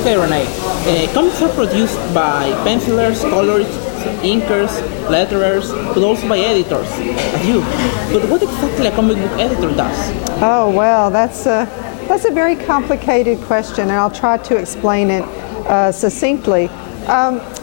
Okay, Renee. Comics are produced by pencilers, colorists, inkers, letterers, but also by editors, as you. But what exactly a comic book editor does? Oh, well, that's a very complicated question, and I'll try to explain it succinctly.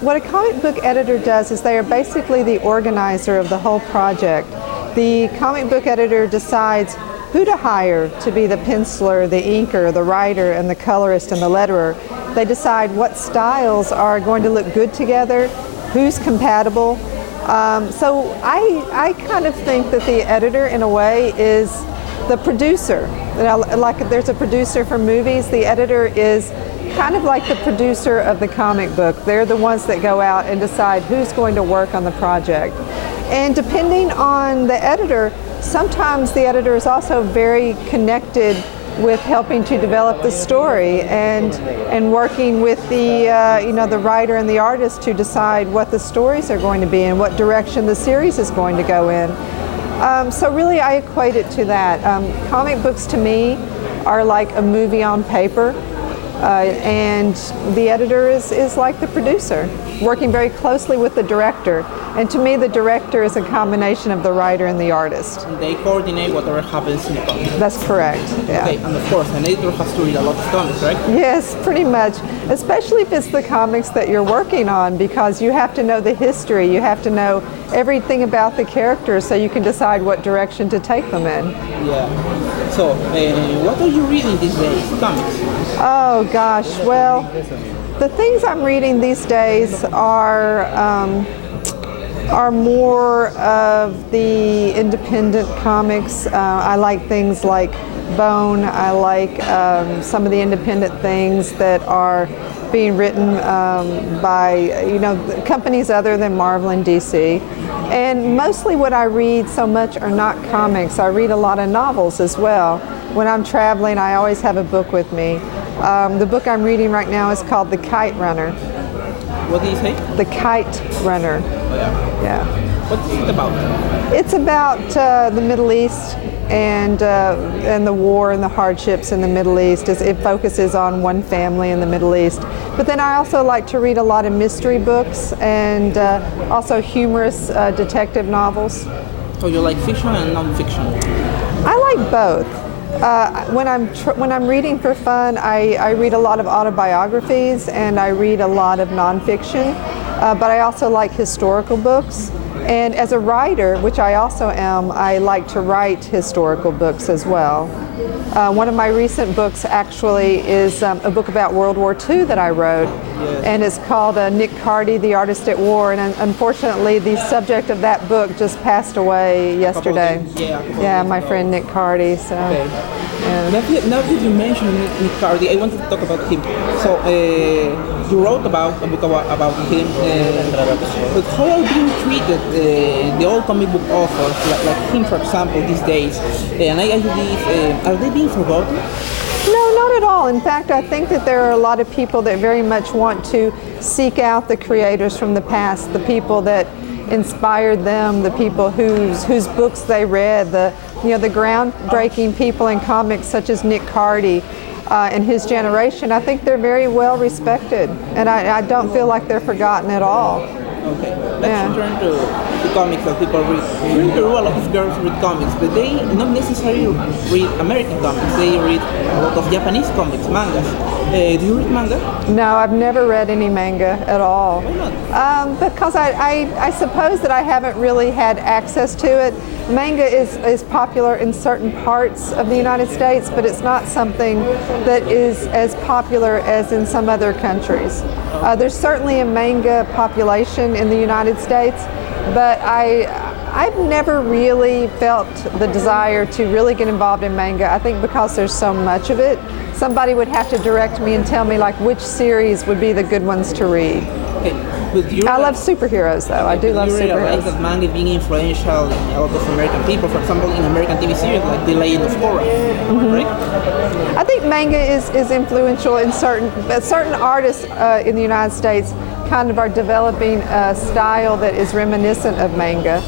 What a comic book editor does is they are basically the organizer of the whole project. The comic book editor decides who to hire to be the penciler, the inker, the writer, and the colorist and the letterer. They decide what styles are going to look good together, who's compatible. So I kind of think that the editor, in a way, is the producer. Like if there's a producer for movies, the editor is kind of like the producer of the comic book. They're the ones that go out and decide who's going to work on the project. And depending on the editor, sometimes the editor is also very connected with helping to develop the story and working with the the writer and the artist to decide what the stories are going to be and what direction the series is going to go in. So really I equate it to that. Comic books to me are like a movie on paper, and the editor is like the producer, working very closely with the director. And to me, the director is a combination of the writer and the artist. And they coordinate whatever happens in the comic. That's correct, yeah. Okay, and of course, an editor has to read a lot of comics, right? Yes, pretty much, especially if it's the comics that you're working on, because you have to know the history, you have to know everything about the characters so you can decide what direction to take them in. Yeah. So, what are you reading these days, comics? Oh gosh, well, the things I'm reading these days are more of the independent comics. I like things like Bone. I like some of the independent things that are being written by companies other than Marvel and DC. And mostly what I read so much are not comics. I read a lot of novels as well. When I'm traveling, I always have a book with me. The book I'm reading right now is called The Kite Runner. What did you say? The Kite Runner. Oh, yeah. Yeah. What is it about? It's about the Middle East and the war and the hardships in the Middle East. It focuses on one family in the Middle East. But then I also like to read a lot of mystery books and also humorous detective novels. So you like fiction and non-fiction? I like both. When I'm reading for fun, I read a lot of autobiographies and I read a lot of nonfiction, but I also like historical books. And as a writer, which I also am, I like to write historical books as well. One of my recent books actually is a book about World War II that I wrote, and it's called Nick Carty, The Artist at War, and unfortunately the subject of that book just passed away yesterday. Yeah, my friend Nick Carty. So. Okay. Yeah. Now that you mentioned Nick Carty, I wanted to talk about him. So you wrote about a book about him, but how are being treated the old comic book authors, like him, for example, these days? And I believe, are they being forgotten? No, not at all. In fact, I think that there are a lot of people that very much want to seek out the creators from the past, the people that inspired them, the people whose books they read, the groundbreaking people in comics such as Nick Carty and his generation. I think they're very well respected, and I don't feel like they're forgotten at all. Okay, let's return to comics that people read. Here in Peru, a lot of girls read comics, but they not necessarily read American comics. They read a lot of Japanese comics, mangas. Do you read manga? No, I've never read any manga at all. Why not? Because I suppose that I haven't really had access to it. Manga is popular in certain parts of the United States, but it's not something that is as popular as in some other countries. There's certainly a manga population in the United States, but I've never really felt the desire to really get involved in manga. I think because there's so much of it, somebody would have to direct me and tell me like which series would be the good ones to read. Okay. I love superheroes though. I do love superheroes. You realize that manga being influential in a lot of American people, for example in American TV series like The Legend of Korra, right? I think manga is influential in certain artists in the United States kind of are developing a style that is reminiscent of manga.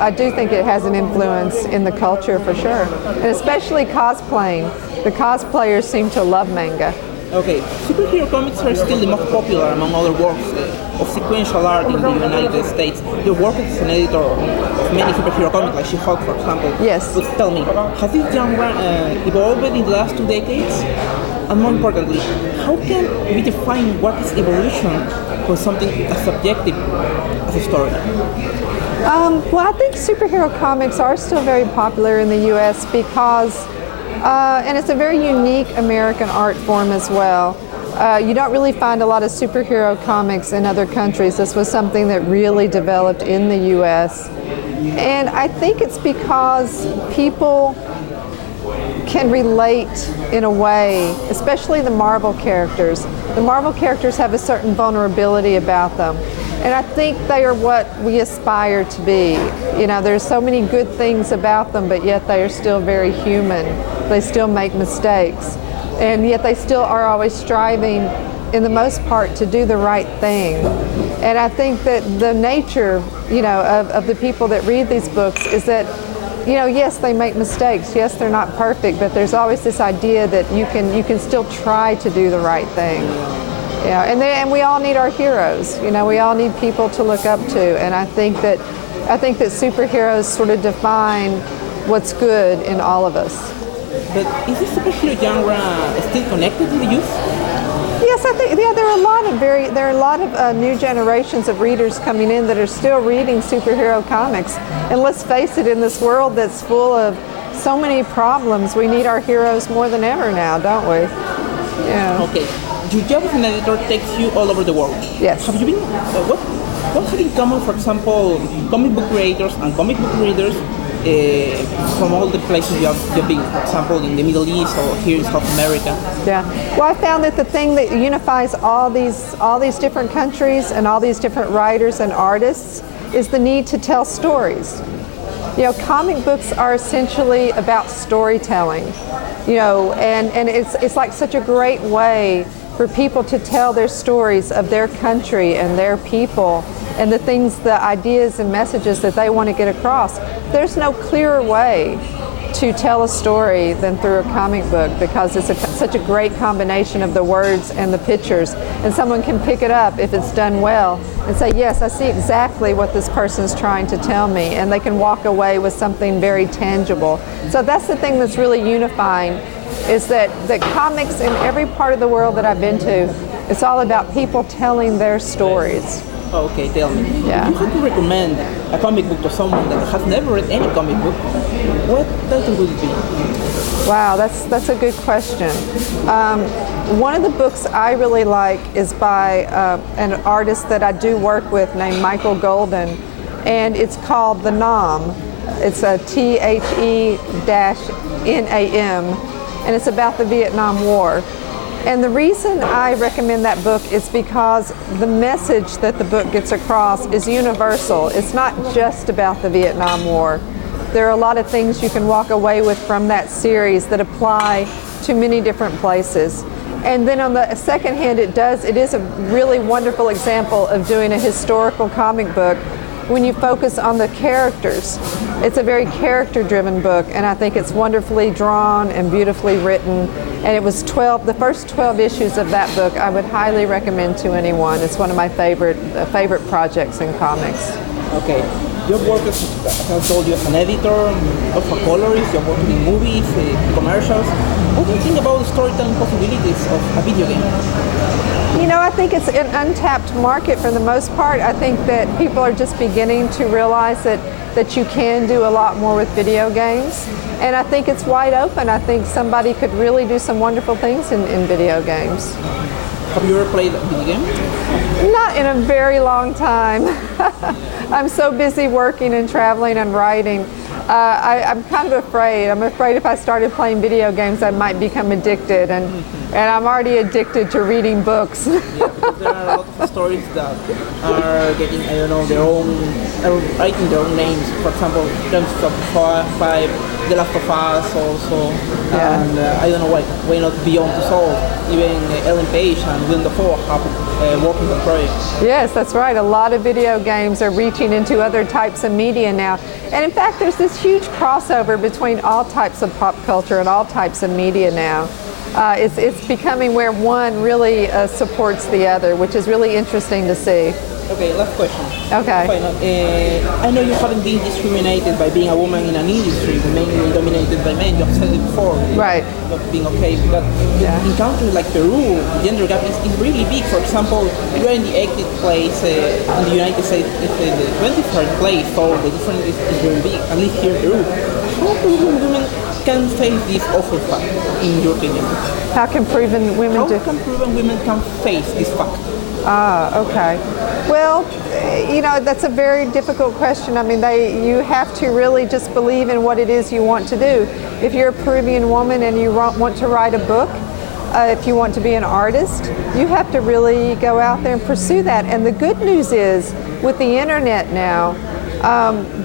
I do think it has an influence in the culture for sure, and especially cosplaying. The cosplayers seem to love manga. Okay, superhero comics are still the most popular among other works of sequential art in the United States. You work as an editor of many superhero comics, like She-Hulk, for example. Yes. But tell me, has this genre evolved in the last 2 decades? And more importantly, how can we define what is evolution for something as subjective as a story? Well, I think superhero comics are still very popular in the U.S. because, and it's a very unique American art form as well. You don't really find a lot of superhero comics in other countries. This was something that really developed in the U.S. And I think it's because people can relate in a way, especially the Marvel characters. The Marvel characters have a certain vulnerability about them. And I think they are what we aspire to be. You know, there's so many good things about them, but yet they are still very human. They still make mistakes. And yet they still are always striving, in the most part, to do the right thing. And I think that the nature, you know, of the people that read these books is that, you know, yes, they make mistakes. Yes, they're not perfect, but there's always this idea that you can still try to do the right thing. Yeah, and we all need our heroes. You know, we all need people to look up to, and I think that superheroes sort of define what's good in all of us. But is the superhero genre still connected to the youth? Yes, I think there are a lot of new generations of readers coming in that are still reading superhero comics. And let's face it, in this world that's full of so many problems, we need our heroes more than ever now, don't we? Yeah. Okay. Your job as an editor takes you all over the world. Yes. Have you been? What have in common, for example, comic book creators and comic book readers from all the places you've been? For example, in the Middle East or here in South America. Yeah. Well, I found that the thing that unifies all these different countries and all these different writers and artists is the need to tell stories. You know, comic books are essentially about storytelling. You know, and it's like such a great way for people to tell their stories of their country and their people and the things, the ideas and messages that they want to get across. There's no clearer way to tell a story than through a comic book, because it's such a great combination of the words and the pictures, and someone can pick it up if it's done well and say, yes, I see exactly what this person's trying to tell me, and they can walk away with something very tangible. So that's the thing that's really unifying, is that comics in every part of the world that I've been to, it's all about people telling their stories. Okay, tell me. Yeah. If you had to recommend a comic book to someone that has never read any comic book, what title would it be? Wow, that's a good question. One of the books I really like is by an artist that I do work with named Michael Golden, and it's called The Nam. It's a THE-NAM, and it's about the Vietnam War. And the reason I recommend that book is because the message that the book gets across is universal. It's not just about the Vietnam War. There are a lot of things you can walk away with from that series that apply to many different places. And then on the second hand, it is a really wonderful example of doing a historical comic book when you focus on the characters. It's a very character-driven book, and I think it's wonderfully drawn and beautifully written. And it was the first 12 issues of that book I would highly recommend to anyone. It's one of my favorite projects in comics. Okay. You've worked, as I told you, as an editor, also a colorist, you've worked in movies, commercials. What do you think about the storytelling possibilities of a video game? You know, I think it's an untapped market for the most part. I think that people are just beginning to realize that you can do a lot more with video games. And I think it's wide open. I think somebody could really do some wonderful things in video games. Have you ever played a video game? Not in a very long time. I'm so busy working and traveling and writing. I'm kind of afraid. I'm afraid if I started playing video games, I might become addicted, and I'm already addicted to reading books. Yeah, there are a lot of stories that are getting, I don't know, writing their own names. For example, Games of 5, The Last of Us also, Yeah. and I don't know why not Beyond the Soul. Even Ellen Page and Willem Dafoe have working on projects. Yes, that's right. A lot of video games are reaching into other types of media now. And in fact, there's this huge crossover between all types of pop culture and all types of media now. It's becoming where one really supports the other, which is really interesting to see. Okay, last question. Okay. Final. I know you haven't been discriminated by being a woman in an industry mainly dominated by men. You have said it before. Right. Not being okay, but in countries like Peru, the gender gap is really big. For example, you're in the 80th place in the United States, it's in the 23rd place, so the difference is very big, at least here in Peru. How proven women can face this awful fact, in your opinion? How can proven women do? How can proven women can face this fact? Okay. Well, that's a very difficult question. I mean, you have to really just believe in what it is you want to do. If you're a Peruvian woman and you want to write a book, if you want to be an artist, you have to really go out there and pursue that. And the good news is, with the internet now,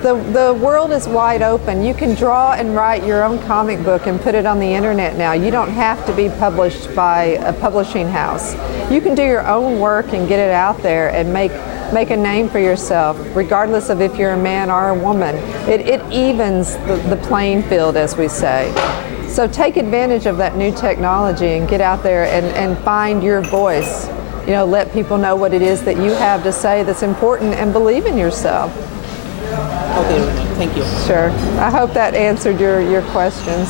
the world is wide open. You can draw and write your own comic book and put it on the internet now. You don't have to be published by a publishing house. You can do your own work and get it out there and make a name for yourself, regardless of if you're a man or a woman. It evens the playing field, as we say. So take advantage of that new technology and get out there and find your voice. Let people know what it is that you have to say that's important, and believe in yourself. Okay, Renee, thank you. Sure. I hope that answered your questions.